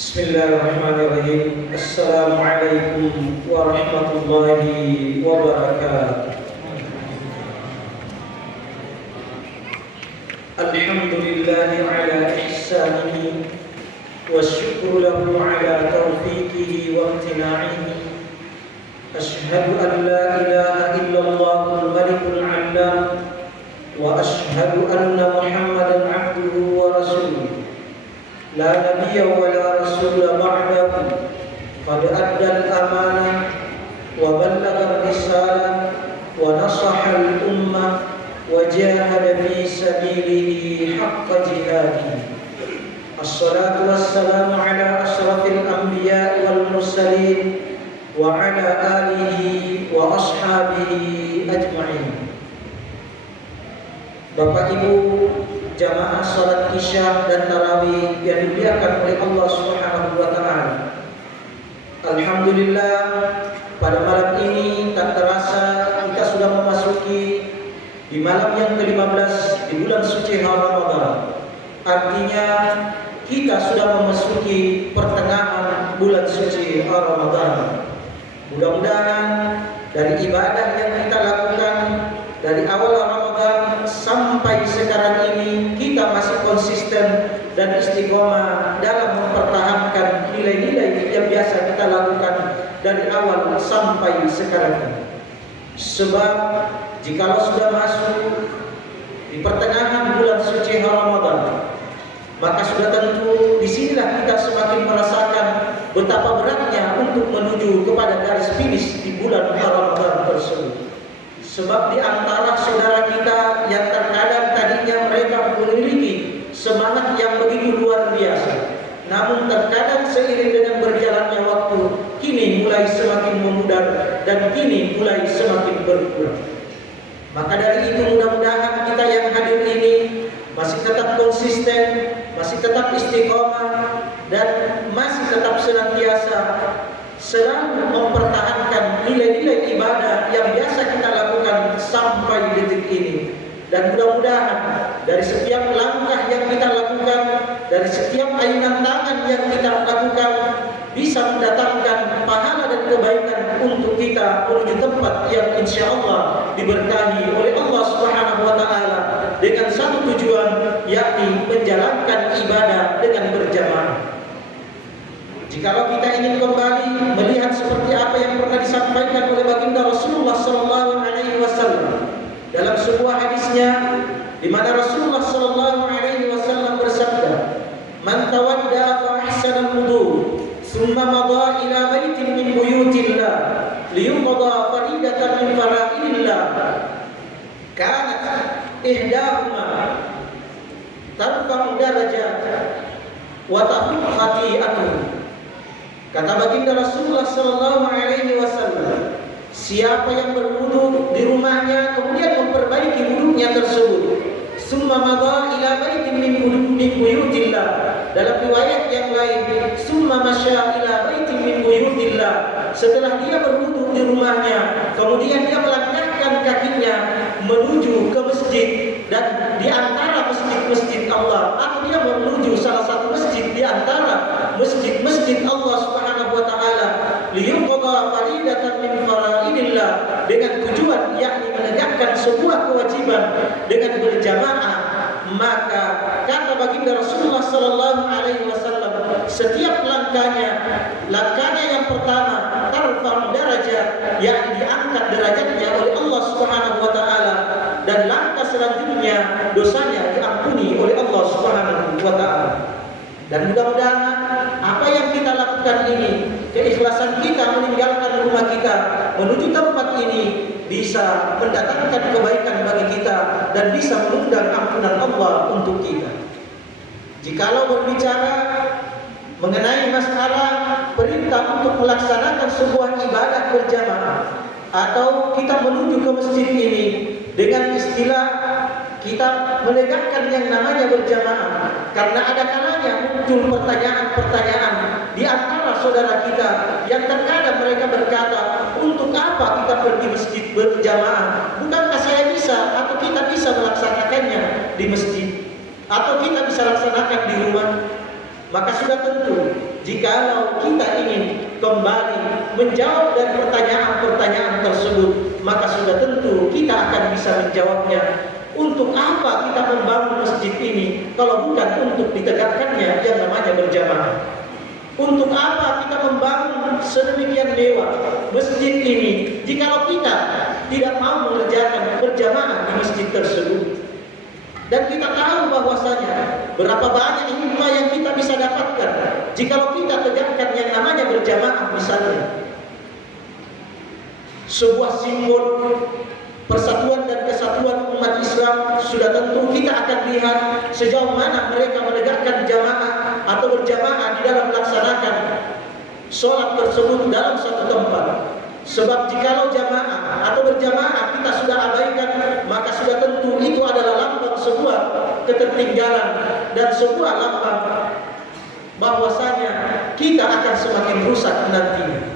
Bismillahirrahmanirrahim. Assalamualaikum warahmatullahi wabarakatuh. Alhamdulillahi ala ihsanihi wa syukru lahu ala taufiqihi wa imtina'ihi. Ashhadu an la ilaha illallahul malikul 'allam wa ashhadu anna Muhammadan 'abduhu wa rasuluh. La nabiyya wa la rasula ba'dahu. Qad adda al-amanah wa ballagha ar-risalah wa nasaha al-ummah wa jahada fi sabilihi haqqa jihadihi. Assalatu wassalamu ala ashrafil anbiya'i wal mursalin wa ala alihi wa ashabihi ajma'in. Bapak Ibu jamaah salat Isya dan tarawih yang dimuliakan oleh Allah Subhanahu wa taala. Alhamdulillah, pada malam ini tak terasa kita sudah memasuki di malam yang ke-15 di bulan suci Ramadan. Artinya kita sudah memasuki pertengahan bulan suci Ramadan. Mudah-mudahan dari ibadah yang kita lakukan dari awal Ramadan sampai sekarang ini kita masih konsisten dan istiqomah dalam mempertahankan nilai-nilai yang biasa kita lakukan dari awal sampai sekarang ini. Sebab jikalau sudah masuk di pertengahan bulan suci Ramadan, maka sudah tentu disinilah kita semakin merasakan betapa beratnya untuk menuju kepada garis finish di bulan Ramadan tersebut. Sebab di antara saudara kita yang terkadang tadinya mereka memiliki semangat yang begitu luar biasa, namun terkadang seiring dengan berjalannya waktu, kini mulai semakin memudar dan kini mulai semakin berkurang. Maka dari itu mudah-mudahan kita yang hadir ini masih tetap konsisten, masih tetap istiqomah, dan masih tetap senantiasa selalu mempertahankan nilai-nilai ibadah yang biasa kita lakukan sampai detik ini. Dan mudah-mudahan dari setiap langkah yang kita lakukan, dari setiap ayunan tangan yang kita lakukan, bisa mendatangkan pahala dan kebaikan untuk kita menuju tempat yang insya Allah diberkahi oleh Allah Subhanahu wa taala dengan satu tujuan, yakni menjalankan ibadah dengan berjamaah. Jikalau kita ingin kembali melihat seperti apa yang pernah disampaikan oleh baginda Rasulullah sallallahu alaihi wasallam dalam sebuah hadisnya, di mana Rasulullah sallallahu alaihi wasallam bersabda, "Man tawadda'a fa ahsana al-wudu, thumma madha ila baitin min buyutillah liyuqda faridatan min fara'idillah, kanat ihdahuma tarfa'u darajat wa tahut khati'atuh." Kata baginda Rasulullah sallallahu alaihi wasallam, siapa yang berwudu di rumahnya kemudian memperbaiki wudunya tersebut, summa madha ila baitin min buyutillah, dalam riwayat yang lain summa masya ila baitin min buyutillah, setelah dia berwudu di rumahnya kemudian dia melangkahkan kakinya menuju ke masjid, dan di antara masjid-masjid Allah, atau dia menuju salah satu masjid di antara masjid-masjid Allah Subhanahu wa taala, liyuqda faridatan min faraidillah, dengan tujuan yakni menegakkan sebuah kewajiban dengan berjamaah, maka kata baginda Rasulullah sallallahu alaihi wasallam, setiap langkahnya yang pertama tarfa'u darajat, yakni diangkat derajatnya oleh Allah Subhanahu wa taala, dan langkah selanjutnya dosanya diampuni oleh Allah Subhanahu wa taala. Dan mudah-mudahan apa yang kita lakukan ini, keikhlasan kita meninggalkan rumah kita menuju tempat ini, bisa mendatangkan kebaikan bagi kita dan bisa mengundang ampunan Allah untuk kita. Jikalau berbicara mengenai masalah perintah untuk melaksanakan sebuah ibadah berjamaah, atau kita menuju ke masjid ini dengan istilah kita menegakkan yang namanya berjamaah, karena ada kalanya muncul pertanyaan-pertanyaan di antara saudara kita yang terkadang mereka berkata, untuk apa kita pergi masjid berjamaah? Bukankah saya bisa atau kita bisa melaksanakannya di masjid, atau kita bisa laksanakan di rumah? Maka sudah tentu jikalau kita ingin kembali menjawab dari pertanyaan-pertanyaan tersebut, maka sudah tentu kita akan bisa menjawabnya. Untuk apa kita membangun masjid ini kalau bukan untuk ditegakkannya yang namanya berjamaah? Untuk apa kita membangun sedemikian mewah masjid ini jikalau kita tidak mau mengerjakan berjamaah di masjid tersebut? Dan kita tahu bahwasanya berapa banyak hikmah yang kita bisa dapatkan jikalau kita tegakkan yang namanya berjamaah. Misalnya sebuah simbol persatuan dan kesatuan umat Islam, sudah tentu kita akan lihat sejauh mana mereka menegakkan jamaah atau berjamaah di dalam melaksanakan sholat tersebut dalam satu tempat. Sebab jikalau jamaah atau berjamaah kita sudah abaikan, maka sudah tentu itu adalah lambang sebuah ketertinggalan dan sebuah lambang bahwasanya kita akan semakin rusak nantinya.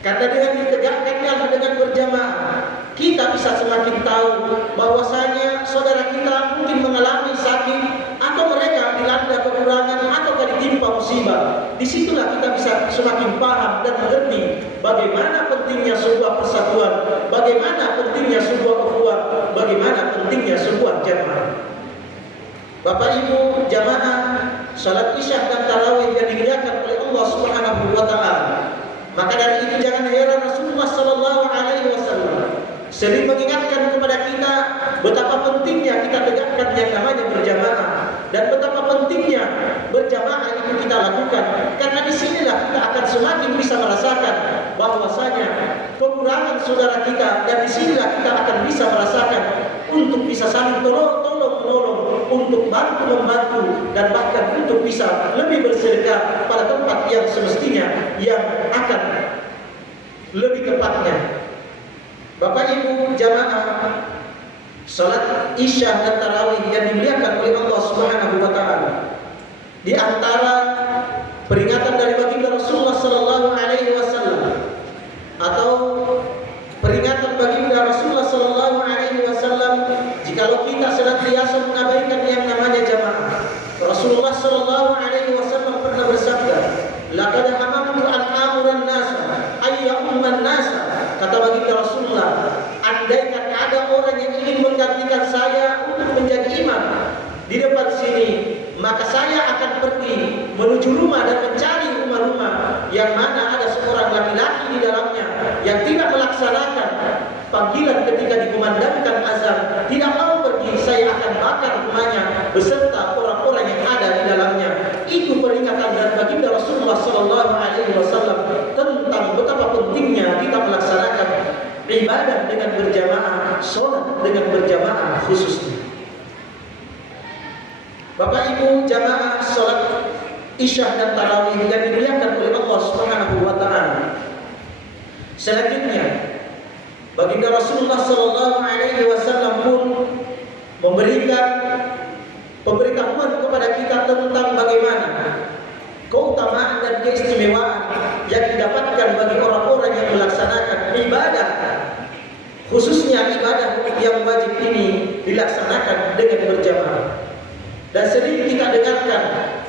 Karena dengan ditegakkannya dengan berjamaah, kita bisa semakin tahu bahwasanya saudara kita mungkin mengalami sakit atau mereka dilanda kekurangan atau ditimpa musibah. Disitulah kita bisa semakin paham dan mengerti bagaimana pentingnya sebuah persatuan, bagaimana pentingnya sebuah ukhuwah, bagaimana pentingnya sebuah jamaah. Bapak Ibu jamaah salat Isya dan tarawih yang dimuliakan oleh Allah Subhanahu wa taala. Maka dari itu jangan heran Rasulullah sallallahu alaihi wasallam sering mengingatkan kepada kita betapa pentingnya kita tegakkan yang namanya berjamaah dan betapa pentingnya berjamaah itu kita lakukan, karena disinilah kita akan semakin bisa merasakan bahwasanya kekurangan saudara kita, dan disinilah kita akan bisa merasakan untuk bisa saling tolong-menolong, untuk bantu-membantu, dan bahkan untuk bisa lebih bersedekah pada tempat yang semestinya yang akan lebih tepatnya. Bapak Ibu jamaah salat Isya dan tarawih yang dimuliakan oleh Allah Subhanahu wa taala, di antara peringatan dari baginda Rasulullah sallallahu alaihi wasallam atau peringatan baginda Rasulullah sallallahu alaihi wasallam jikalau kita senantiasa mengabaikan yang namanya jamaah. Rasulullah sallallahu alaihi wasallam pernah bersabda, "Laqad hamamtu an amuran nasa ay ya'umman nasa." Kata baginda Rasulullah, andaikan ada orang yang ingin menggantikan saya untuk menjadi imam di depan sini, maka saya akan pergi menuju rumah dan mencari rumah-rumah yang mana ada seorang laki-laki di dalamnya yang tidak melaksanakan panggilan ketika dikumandangkan azan, tidak mau pergi, saya akan bakar rumahnya beserta orang-orang yang ada di dalamnya. Itu peringatan dari baginda Rasulullah sallallahu alaihi wasallam tentang betapa pentingnya kita melaksanakan ibadah dengan berjamaah, sholat dengan berjamaah khususnya. Bapak Ibu jamaah sholat Isya dan tarawih yang dimuliakan oleh Allah Subhanahu wa taala. Selanjutnya baginda Rasulullah sallallahu alaihi wasallam pun memberikan pemberitahuan kepada kita tentang bagaimana keutamaan dan keistimewaan yang didapatkan bagi orang-orang yang melaksanakan ibadah, khususnya ibadah yang wajib ini dilaksanakan dengan berjamaah. Dan sering kita dengarkan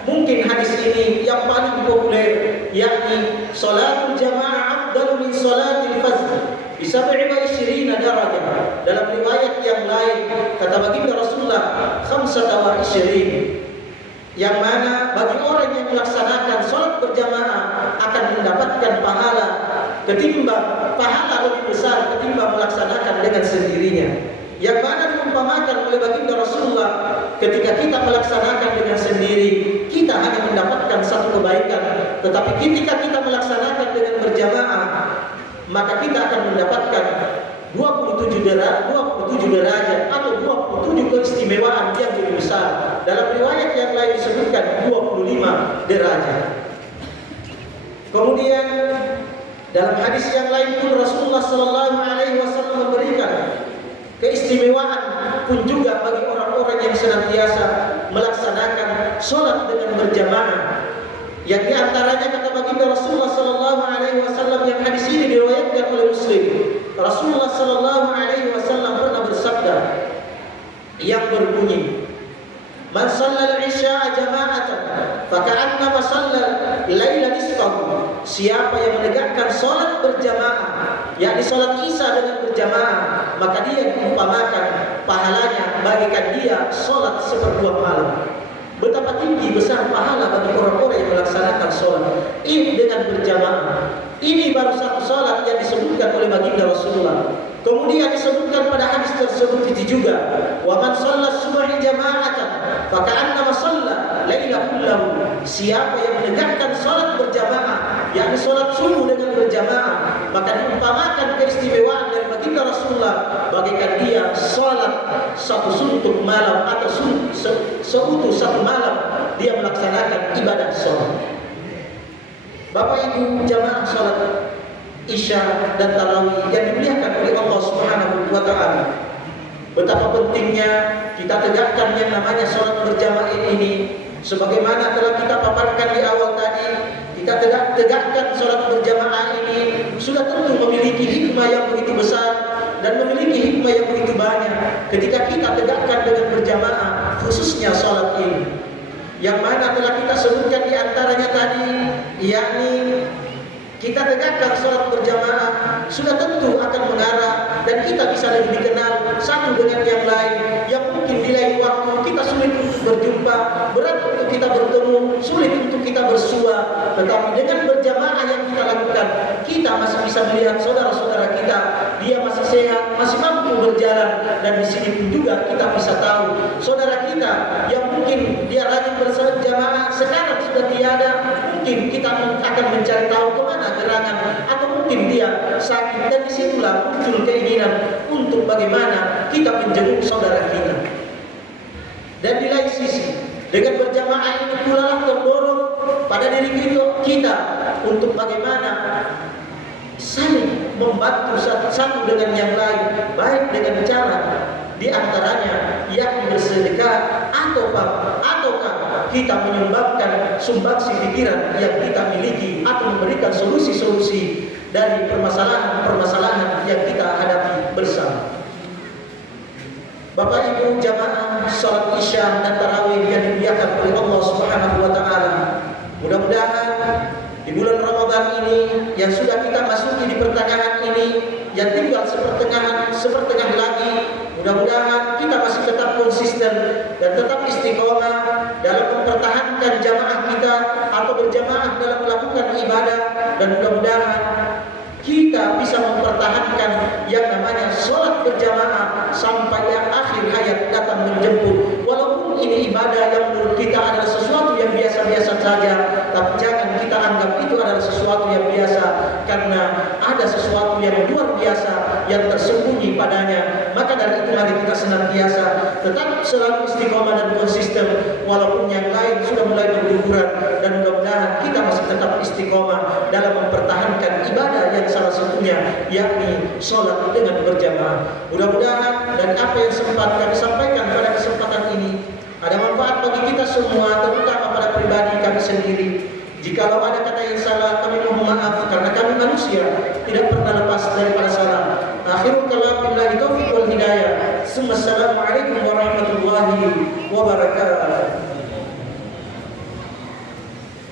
mungkin hadis ini yang paling populer, yakni salatul jamaah afdalu min salatil fardh bi 27 darajah. Dalam riwayat yang lain kata baginda Rasulullah 25, yang mana bagi orang yang melaksanakan sholat berjamaah akan mendapatkan pahala lebih besar ketimbang melaksanakan dengan sendirinya. Yang mana diumpamakan oleh baginda Rasulullah, ketika kita melaksanakan dengan sendiri kita hanya mendapatkan satu kebaikan, tetapi ketika kita melaksanakan dengan berjamaah maka kita akan mendapatkan 27 derajat atau 27 keistimewaan yang lebih besar. Dalam riwayat yang lain disebutkan 25 derajat. Kemudian dalam hadis yang lain pun Rasulullah sallallahu alaihi wasallam memberikan keistimewaan pun juga bagi orang-orang yang senantiasa melaksanakan sholat dengan berjamaah. Yang diantaranya kata baginda Rasulullah sallallahu alaihi wasallam, yang hadis ini diriwayatkan oleh Muslim. Rasulullah sallallahu alaihi wasallam pernah bersabda yang berbunyi, Man shallal isya'a jama'atan faka'annama shallal laila nisfahu. Siapa yang menegakkan salat berjamaah, yakni salat Isya dengan berjamaah, maka dia diumpamakan pahalanya bagikan dia salat seperempat malam. Betapa tinggi besar pahala bagi orang-orang yang melaksanakan salat Id dengan berjamaah. Ini baru satu salat yang disebutkan oleh baginda Rasulullah. Kemudian disebutkan pada hadis tersebut itu juga, wa man shalla subhi jama'atan faka'annama shalla laila kullahu. Siapa yang menegakkan salat berjamaah, yakni salat subuh dengan berjamaah, maka diumpamakan keistimewaan dari baginda Rasulullah bagaikan dia salat satu suntuk malam atau seutuh satu malam dia melaksanakan ibadah salat. Bapak Ibu jamaah salat Isya dan Tarawih yang dimuliakan oleh Allah Subhanahu wa taala. Betapa pentingnya kita tegakkan yang namanya salat berjamaah ini, sebagaimana telah kita paparkan di awal tadi. Kita tegakkan salat berjamaah ini sudah tentu memiliki hikmah yang begitu besar dan memiliki hikmah yang begitu banyak ketika kita tegakkan dengan berjamaah, khususnya salat ini. Yang mana telah kita sebutkan di antaranya tadi, yakni kita tegakkan salat berjamaah sudah tentu akan mengarah dan kita bisa lebih dikenal satu dengan yang lain. Yang mungkin di lain waktu kita sulit untuk berjumpa, berat untuk kita bertemu, sulit untuk kita bersua. Tetapi dengan berjamaah yang kita lakukan, kita masih bisa melihat saudara-saudara kita, dia masih sehat, masih mampu berjalan. Dan di sini pun juga kita bisa tahu saudara kita yang mungkin dia rajin berjamaah sekarang sudah tiada, mungkin kita akan mencari tahu kemana gerangan, atau mungkin dia sakit, dan disitulah muncul keinginan untuk bagaimana kita menjenguk saudara kita. Dan di lain sisi, dengan berjamaah ini pula terdorong pada diri kita untuk bagaimana saling membantu satu dengan yang lain, baik dengan cara di antaranya yakni bersedekah ataukah kita menyumbangkan sumbangsi pikiran yang kita miliki atau memberikan solusi-solusi dari permasalahan-permasalahan yang kita hadapi bersama. Bapak Ibu jamaah salat Isya dan Tarawih yang dimuliakan oleh Allah Subhanahu wa taala. Mudah-mudahan di bulan Ramadan ini yang sudah kita masuki di pertengahan ini, yang tinggal sepertengah lagi, mudah-mudahan kita masih tetap konsisten dan tetap istiqomah dalam mempertahankan jamaah kita atau berjamaah dalam melakukan ibadah, dan mudah-mudahan kita bisa mempertahankan yang namanya sholat berjamaah sampai yang akhir hayat datang menjemput. Walaupun ini ibadah yang menurut kita adalah sesuatu yang biasa-biasa saja, tapi jangan kita anggap itu adalah sesuatu yang biasa, karena ada sesuatu yang luar biasa yang tersembunyi padanya. Maka dari itu mari kita senantiasa tetap selalu istiqomah dan konsisten walaupun yang lain sudah mulai berguguran, dan mudah-mudahan kita masih tetap istiqomah dalam mempertahankan ibadah yang salah satunya yakni sholat dengan berjamaah. Mudah-mudahan dari apa yang sempat kami sampaikan pada kesempatan ini ada manfaat bagi kita semua, terutama pada pribadi kami sendiri. Jikalau ada kata yang salah, kami mohon maaf karena kami manusia tidak pernah lepas daripada salah. Akhirul kalam billahi taufiq wal hidayah. Assalamualaikum warahmatullahi wabarakatuh.